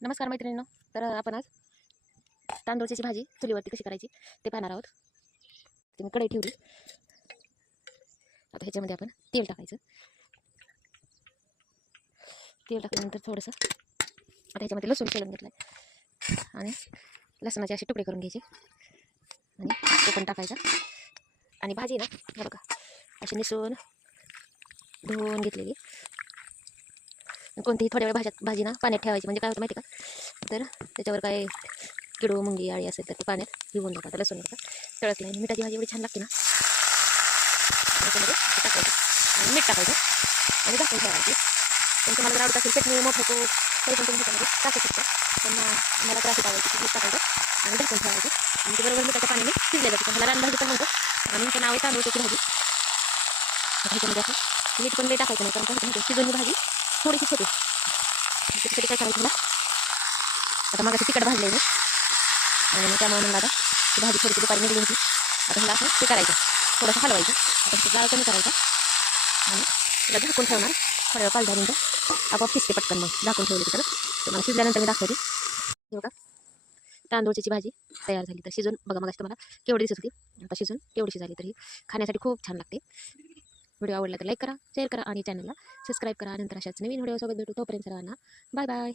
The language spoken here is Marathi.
नमस्कार मैत्रिणींनो. तर आपण आज तांदूळची भाजी चुलीवरती कशी करायची ते पाहणार आहोत. ते मी कढई ठेवली. आता ह्याच्यामध्ये आपण तेल टाकायचं. तेल टाकल्यानंतर थोडंसं आता ह्याच्यामध्ये लसूण सोलून घेतलं आहे आणि लसणाचे असे तुकडे करून घ्यायचे. आणि तो पण टाकायचा. आणि भाजी ना बघा अशी निसून धुवून घेतलेली. कोणतीही थोड्या वेळ भाज्यात भाजी ना पाण्यात ठेवायची. म्हणजे काय होतं माहिती का? तर त्याच्यावर काय किडू मुंगी आळी असेल तर ते पाण्यात घेऊन जातात. लसूण जातात तळत नाही. मिठाची भाजी एवढी छान लागते ना. त्याच्यामध्ये टाकायचं. मीठ टाकायचं. आणि झाकून ठेवायची. पण तुम्हाला जर आवडत असेल चटणी मोठं तूप तरी पण तुम्ही त्याच्यामध्ये टाकू शकता. पण मला त्रास टाकायचं मीठ टाकायचं आणि झाकून ठेवायचं. आणि ते बरोबर मिठाच्या पाण्याने शिजल्या जाते. त्याला रानभाजी पण म्हणतो आणि त्याचं नाव आहे तांदूळची भाजी. भाजी ह्याच्यामध्ये मीठ पण लई टाकायचं नाही. कारण काय शिजून भाजी थोडीशी छोटी छोटी काय करायची मला आता मग तिकट भाजले मी आणि मग त्यामुळे म्हणलं आता ती भाजी थोडीशी दुपारी निघली होती आता मला असं ते करायचं थोडंसं हलवायचं आता ते कमी करायचा आणि तिला झाकून ठेवणार थोड्या वेळ पाच दहा मिनटं आपोआप शिजते पटकन मग झाकून ठेवली तर मला शिजल्यानंतर मी दाखवते बघा तांदूळची भाजी तयार झाली तर शिजून बघा मग तुम्हाला केवढी दिसत होती आता शिजून केवढीशी झाली तरी खाण्यासाठी खूप छान लागते. व्हिडिओ आवडला तर लाईक करा शेअर करा आणि चॅनलला सबस्क्राईब करा. नंतर अशाच नवीन व्हिडिओसोबत भेटू. तोपर्यंत सर्वांना बाय बाय.